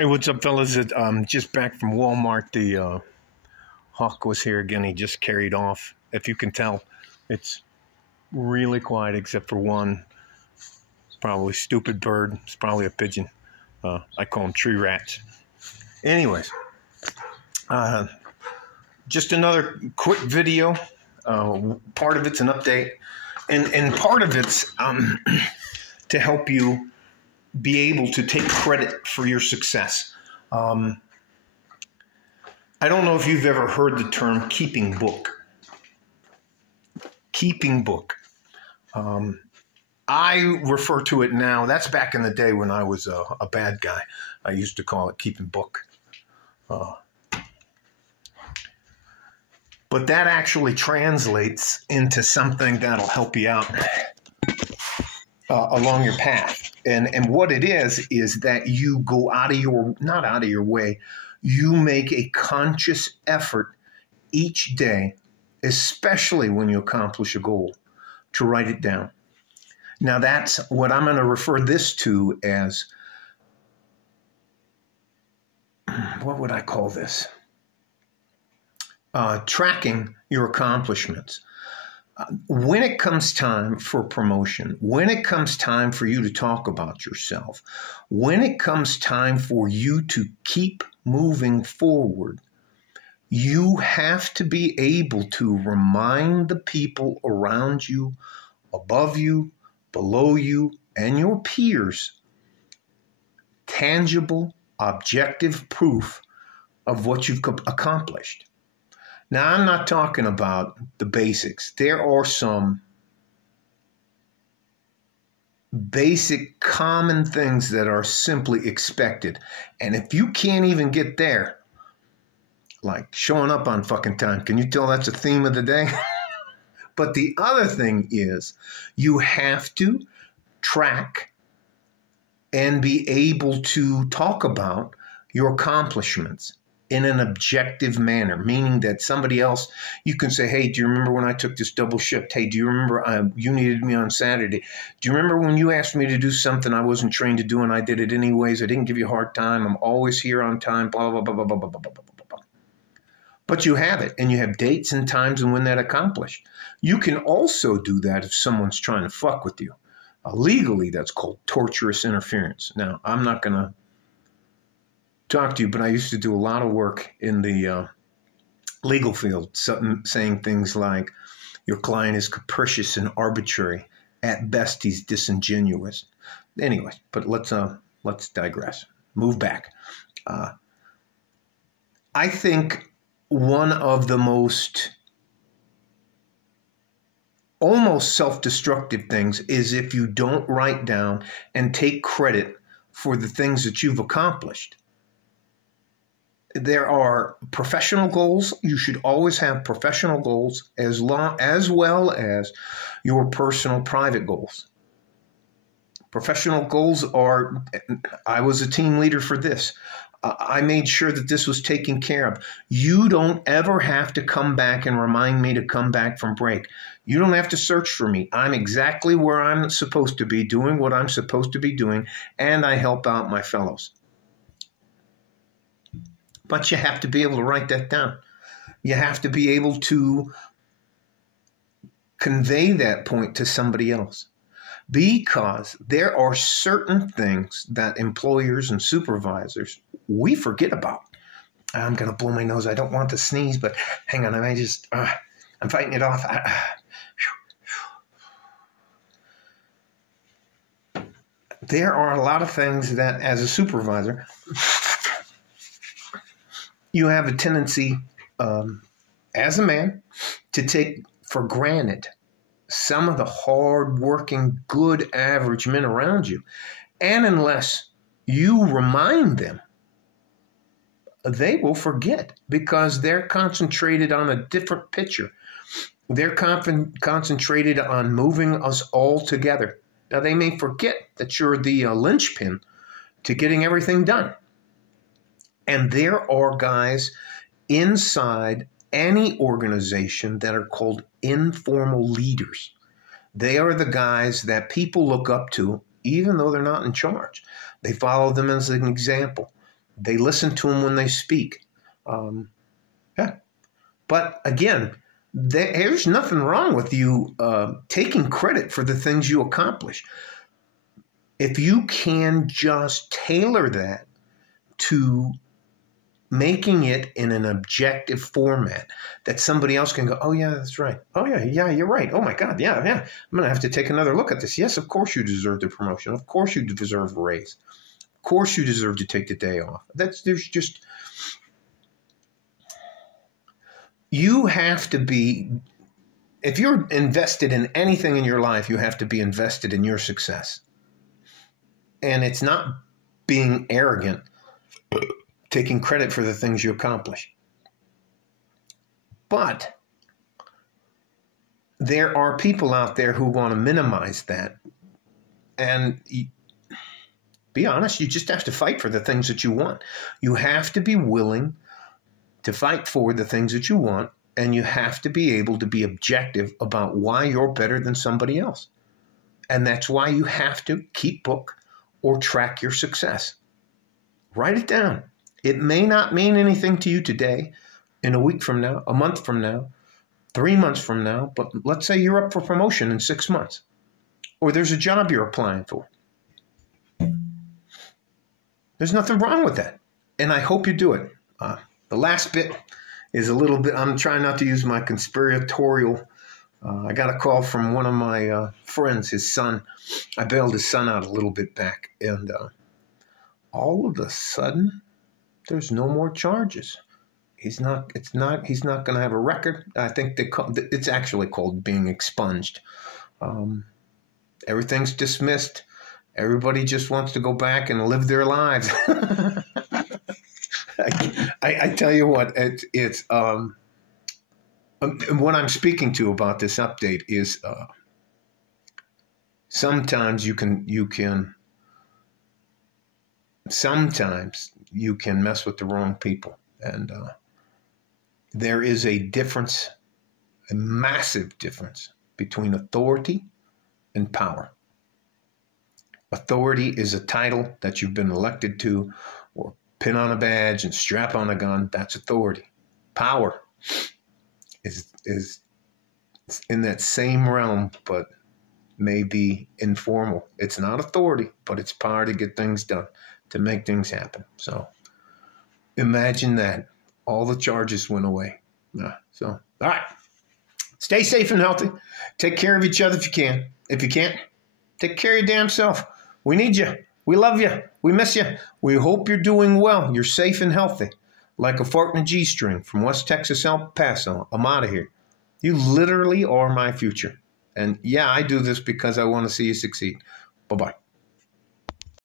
Hey, what's up, fellas? Just back from Walmart. The hawk was here again. He just carried off. If you can tell, it's really quiet except for one. Probably stupid bird. It's probably a pigeon. I call them tree rats. Anyways, just another quick video. Part of it's an update, and part of it's to help you be able to take credit for your success. I don't know if you've ever heard the term keeping book. Keeping book. I refer to it now. That's back in the day when I was a bad guy. I used to call it keeping book. But that actually translates into something that'll help you out along your path. And what it is that you go not out of your way, you make a conscious effort each day, especially when you accomplish a goal, to write it down. Now that's what I'm going to refer this to as, what would I call this? Tracking your accomplishments. When it comes time for promotion, when it comes time for you to talk about yourself, when it comes time for you to keep moving forward, you have to be able to remind the people around you, above you, below you, and your peers, tangible, objective proof of what you've accomplished. Now, I'm not talking about the basics. There are some basic common things that are simply expected. And if you can't even get there, like showing up on fucking time, can you tell that's a theme of the day? But the other thing is you have to track and be able to talk about your accomplishments in an objective manner, meaning that somebody else, you can say, hey, do you remember when I took this double shift? Hey, do you remember you needed me on Saturday? Do you remember when you asked me to do something I wasn't trained to do and I did it anyways? I didn't give you a hard time. I'm always here on time, blah, blah, blah, blah, blah, blah, blah, blah, blah, blah. But you have it, and you have dates and times and when that accomplished. You can also do that if someone's trying to fuck with you. Legally, that's called torturous interference. Now, I'm not going to talk to you, but I used to do a lot of work in the legal field, saying things like, your client is capricious and arbitrary. At best, he's disingenuous. Anyway, but let's digress. Move back. I think one of the most almost self-destructive things is if you don't write down and take credit for the things that you've accomplished. There are professional goals. You should always have professional goals as well as your personal private goals. Professional goals are, I was a team leader for this. I made sure that this was taken care of. You don't ever have to come back and remind me to come back from break. You don't have to search for me. I'm exactly where I'm supposed to be, doing what I'm supposed to be doing, and I help out my fellows. But you have to be able to write that down. You have to be able to convey that point to somebody else. Because there are certain things that employers and supervisors, we forget about. I'm going to blow my nose. I don't want to sneeze, but hang on. I'm fighting it off. There are a lot of things that as a supervisor, you have a tendency, as a man, to take for granted some of the hard-working, good, average men around you. And unless you remind them, they will forget because they're concentrated on a different picture. They're concentrated on moving us all together. Now, they may forget that you're the linchpin to getting everything done. And there are guys inside any organization that are called informal leaders. They are the guys that people look up to, even though they're not in charge. They follow them as an example. They listen to them when they speak. Yeah. But again, there's nothing wrong with you taking credit for the things you accomplish. If you can just tailor that to making it in an objective format that somebody else can go, oh, yeah, that's right. Oh, yeah, you're right. Oh, my God, yeah. I'm going to have to take another look at this. Yes, of course you deserve the promotion. Of course you deserve a raise. Of course you deserve to take the day off. You have to be, if you're invested in anything in your life, you have to be invested in your success. And it's not being arrogant, taking credit for the things you accomplish. But there are people out there who want to minimize that. And be honest, you just have to fight for the things that you want. You have to be willing to fight for the things that you want, and you have to be able to be objective about why you're better than somebody else. And that's why you have to keep book or track your success. Write it down. It may not mean anything to you today, in a week from now, a month from now, 3 months from now, but let's say you're up for promotion in 6 months, or there's a job you're applying for. There's nothing wrong with that, and I hope you do it. The last bit is a little bit, I'm trying not to use my conspiratorial. I got a call from one of my friends, his son. I bailed his son out a little bit back, and all of a sudden, there's no more charges. He's not going to have a record. I think it's actually called being expunged. Everything's dismissed. Everybody just wants to go back and live their lives. I tell you what, it's what I'm speaking to about this update is sometimes you can mess with the wrong people, and there is a difference, a massive difference between authority and power. Authority is a title that you've been elected to, or pin on a badge and strap on a gun. That's authority. Power is in that same realm, but may be informal. It's not authority, but it's power to get things done, to make things happen. So imagine that. All the charges went away. All right. Stay safe and healthy. Take care of each other if you can. If you can't, take care of your damn self. We need you. We love you. We miss you. We hope you're doing well. You're safe and healthy. Like a fart in a G-string from West Texas, El Paso. I'm out of here. You literally are my future. And yeah, I do this because I want to see you succeed. Bye-bye.